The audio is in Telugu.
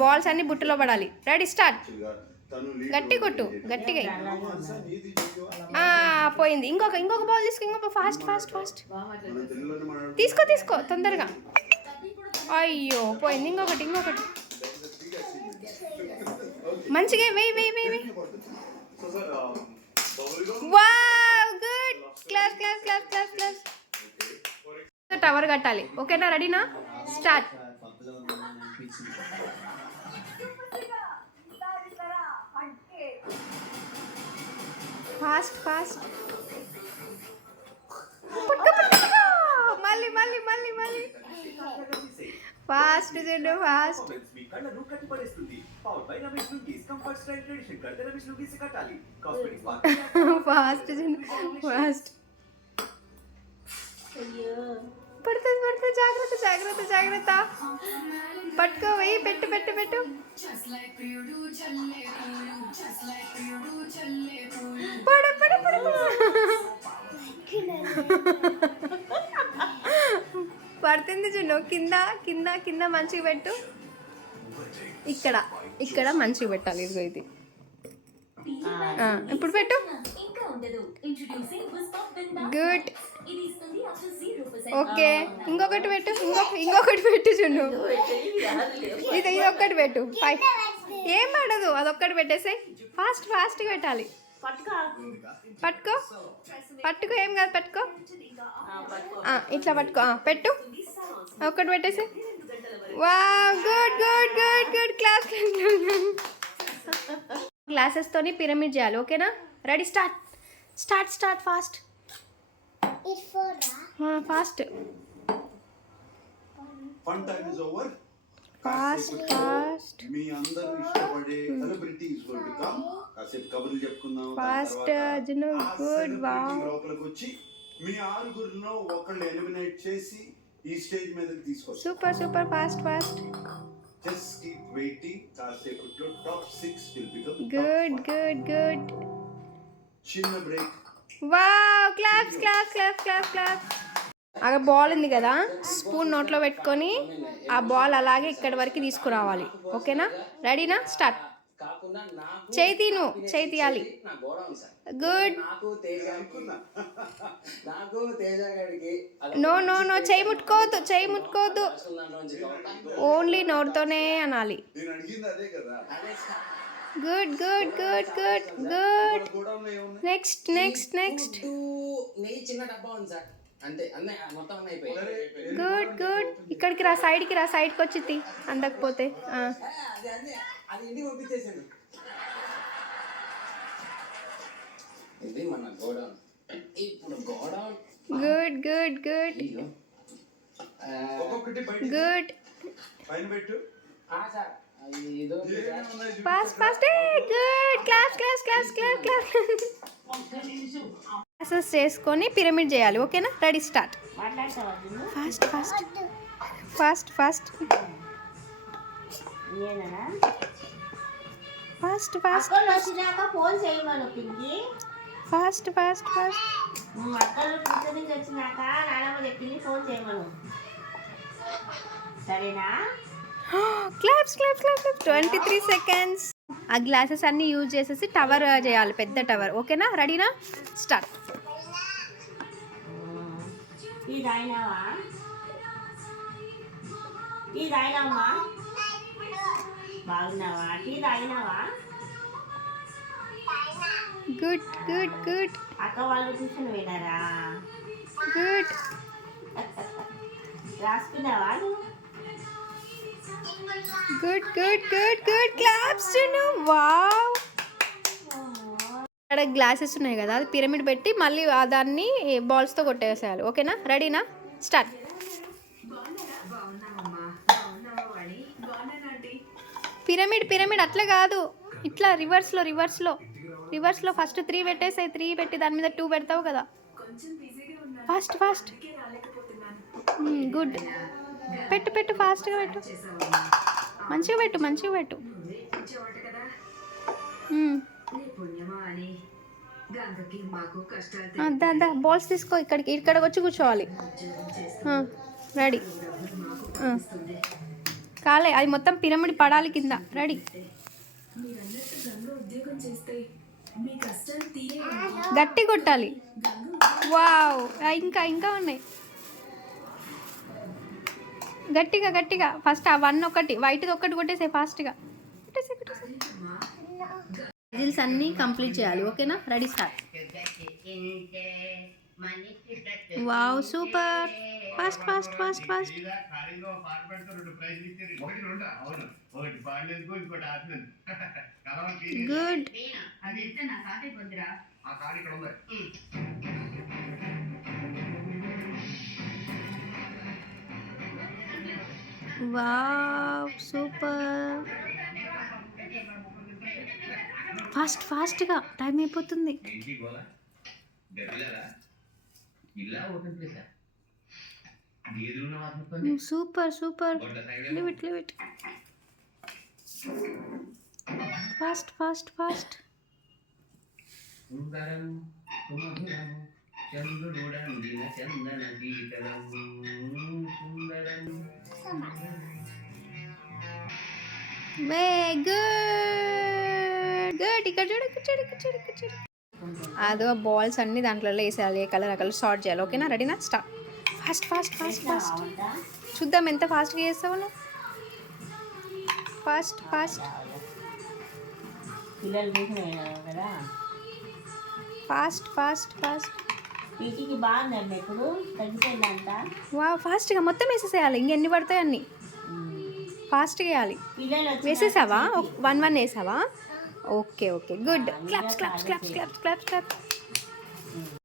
బాల్స్ అన్ని బుట్టలో పడాలి. Ready start. గట్టి కొట్టు, గట్టిగా. పోయింది. ఇంకొక బాల్ తీసుకో. ఇంకొక ఫాస్ట్ తీసుకో తొందరగా. అయ్యో పోయింది. ఇంకొకటి మంచిగా వెయ్యి. Wow good. క్లాస్. టవర్ కట్టాలి. ఓకేనా? రెడీనా? స్టార్ట్. ఫాస్ట్ మళ్ళీ ఫాస్ట్ చెండు. ఫాస్ట్ పడుతుంది. జాగ్రత్త. పట్టుకో. వెయ్యి. పెట్టు. పడుతుంది చూడు. కింద మంచిగా పెట్టు. ఇక్కడ మంచిగా పెట్టాలి. ఇదిగో ఇది. ఇప్పుడు పెట్టు. గుడ్. ఓకే. ఇంకొకటి పెట్టు చూడు. ఇది ఒక్కటి పెట్టు. ఏం పడదు. అదొక్కటి పెట్టేసాయి. ఫాస్ట్గా పెట్టాలి. పట్టుకో. ఏం కాదు. పట్టుకో. ఇట్లా పట్టుకో. పెట్టు. ఒక్కటి పెట్టేసి. Wow good. క్లాస్. గ్లాసెస్తోని పిరమిడ్ చేయాలి. ఓకేనా? Ready start. ఫాస్ట్. మీ అందరూ ఇష్టపడే celebrity is going to come. కాసేపు కబుర్లు చెప్పుకుందాం. గుడ్. లోపలికి వచ్చి మీ ఆరుగురిలో ఒకళ్ళు ఎలిమినేట్ చేసి ఈ స్టేజ్ మీదకి తీసుకొస్తారు. Super. Fast. Just keep waiting. కాసేపట్లో టాప్ 6 విల్ బికమ్. గుడ్. చిన్న బ్రేక్. వావ్. క్లాప్స్. అక్కడ బాల్ ఉంది కదా, స్పూన్ నోట్లో పెట్టుకొని ఆ బాల్ అలాగే ఇక్కడి వరకు తీసుకురావాలి. ఓకేనా? రెడీనా? స్టార్ట్. చేయి తీయాలి. గుడ్. నో చేయి ముట్టుకోవద్దు. ఓన్లీ నోటితోనే అనాలి. గుడ్. నెక్స్ట్. గుడ్. ఇక్కడికి రా. సైడ్కి వచ్చి అందకపోతే. Good. Fast. Good. Class. Glasses చేసుకొని పిరమిడ్ చేయాలి. ఓకేనా? Ready start. Fast. Fast. Claps 23 seconds. ఆ గ్లాసెస్ అన్ని యూజ్ చేసేసి టవర్ చేయాలి, పెద్ద టవర్. ఓకేనా? రెడీనా? స్టార్ట్. గుడ్. అక్క వాళ్ళు ట్యూషన్ పోయినారా? గుడ్. రాసుకున్నావా? గుడ్. క్లాప్స్ చిన్ను. వావ్. అక్కడ గ్లాసెస్ ఉన్నాయి కదా, అది పిరమిడ్ పెట్టి మళ్ళీ దాన్ని బాల్స్తో కొట్టేసేయాలి. ఓకేనా? రెడీనా? స్టార్ట్. పిరమిడ్ అట్లా కాదు, ఇట్లా రివర్స్లో ఫస్ట్ 3 పెట్టేసాయి. 3 పెట్టి దాని మీద 2 పెడతావు కదా. ఫాస్ట్. గుడ్. పెట్టు ఫాస్ట్గా పెట్టు. మంచిగా పెట్టు. బాల్స్ తీసుకో. ఇక్కడికి వచ్చి కూర్చోవాలి. రెడీ. కాలే, అది మొత్తం పిరమిడ్ పడాలి కింద. రెడీ, గట్టి కొట్టాలి. వావ్, ఇంకా ఇంకా ఉన్నాయి. గట్టిగా గట్టిగా. ఫస్ట్ ఆ 1 ఒకటి వైట్ది ఒకటి కొట్టేసే ఫాస్ట్గా. పజిల్స్ అన్నీ కంప్లీట్ చేయాలి. ఓకేనా? Ready, start. Wow, super. Fast fast fast fast. Good. Wow, super. Fast ఫాస్ట్గా, టైం అయిపోతుంది. Super super. Live it live it. Fast fast fast. Way good good. ఇక్కడ చూడు ఇక్కడ చూడు ఇక్కడ చూడు ఇక్కడ చూడు. అదో బాల్స్ అన్ని దాంట్లో వేసేయాలి. ఏ కలర్ ఆ కలర్ సార్ట్ చేయాలి. ఓకేనా? రెడీనా? Start. Fast fast fast fast. చూద్దాం ఎంత ఫాస్ట్గా చేస్తావు నువ్వు. ఫాస్ట్ ఫాస్ట్ పిల్లలు కూర్చుని పోయినారు కదా. Fast fast fast. పీటీకి బాగుందండి. ఇప్పుడు తగ్గిపోయిందంట. వా, ఫాస్ట్గా మొత్తం వేసేసేయాలి. ఇంకెన్ని పడతాయి అన్ని ఫాస్ట్గా వేయాలి. పిల్లలు వేసేసావా? 1 వేసావా? Okay okay, good. Claps claps claps claps claps claps.